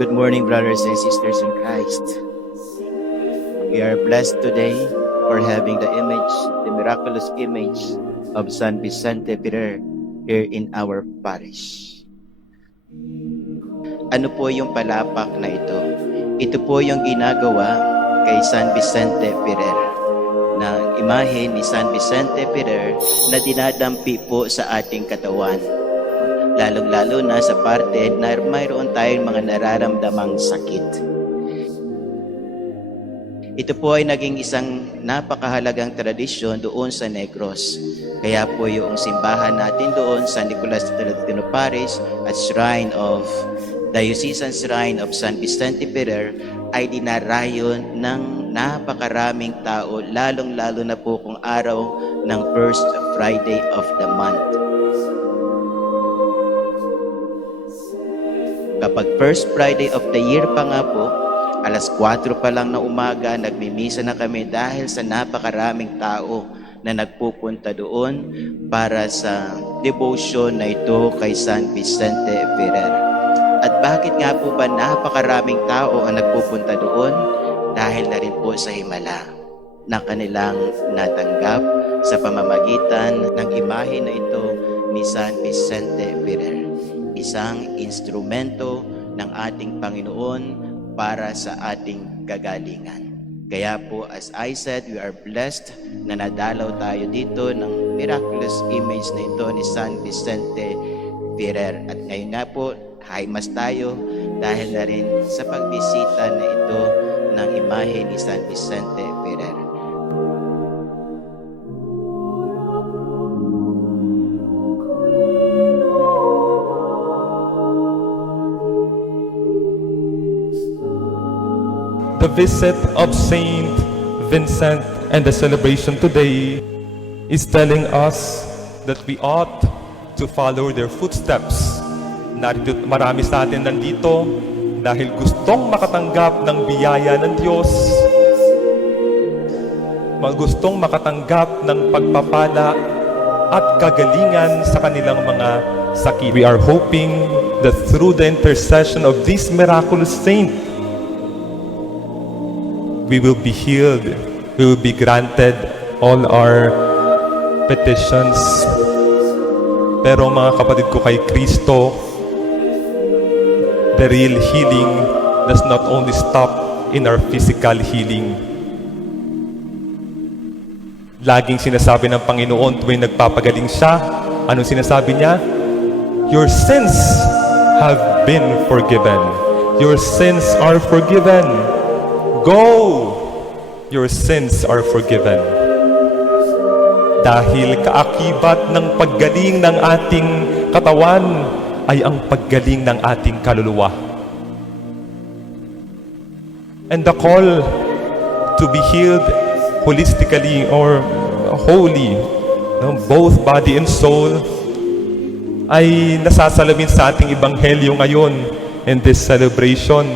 Good morning, brothers and sisters in Christ. We are blessed today for having the miraculous image of San Vicente Ferrer here in our parish. Ano po yung palapak na ito? Ito po yung ginagawa kay San Vicente Ferrer, na imahe ni San Vicente Ferrer na dinadampi po sa ating katawan. Lalong-lalo na sa parte na mayroon tayong mga nararamdamang sakit. Ito po ay naging isang napakahalagang tradisyon doon sa Negros. Kaya po yung simbahan natin doon sa Nicolas de Tolentino Parish at Diocesan Shrine of San Vicente Ferrer ay dinarayon ng napakaraming tao, lalong-lalo na po kung araw ng first Friday of the month. Kapag first Friday of the year pa nga po, alas 4 pa lang na umaga, nagmimisa na kami dahil sa napakaraming tao na nagpupunta doon para sa devotion na ito kay San Vicente Ferrer. At bakit nga po ba napakaraming tao ang nagpupunta doon? Dahil na rin po sa himala na kanilang natanggap sa pamamagitan ng imahe na ito ni San Vicente Ferrer. Isang instrumento ng ating Panginoon para sa ating kagalingan. Kaya po, as I said, we are blessed na nadalaw tayo dito ng miraculous image na ito ni San Vicente Ferrer. At ngayon nga po, high mass tayo dahil na rin sa pagbisita na ito ng imahe ni San Vicente Ferrer. The visit of Saint Vincent and the celebration today is telling us that we ought to follow their footsteps. Marami sa atin nandito dahil gustong makatanggap ng biyaya ng Diyos, gustong makatanggap ng pagpapala at kagalingan sa kanilang mga sakit. We are hoping that through the intercession of this miraculous saint, we will be healed, we will be granted all our petitions. Pero mga kapatid ko kay Kristo, the real healing does not only stop in our physical healing. Laging sinasabi ng Panginoon tuwing nagpapagaling siya, anong sinasabi niya? Your sins have been forgiven. Your sins are forgiven. Go! Your sins are forgiven. Dahil kaakibat ng paggaling ng ating katawan ay ang paggaling ng ating kaluluwa. And the call to be healed holistically or wholly, both body and soul, ay nasasalamin sa ating ebanghelyo ngayon in this celebration.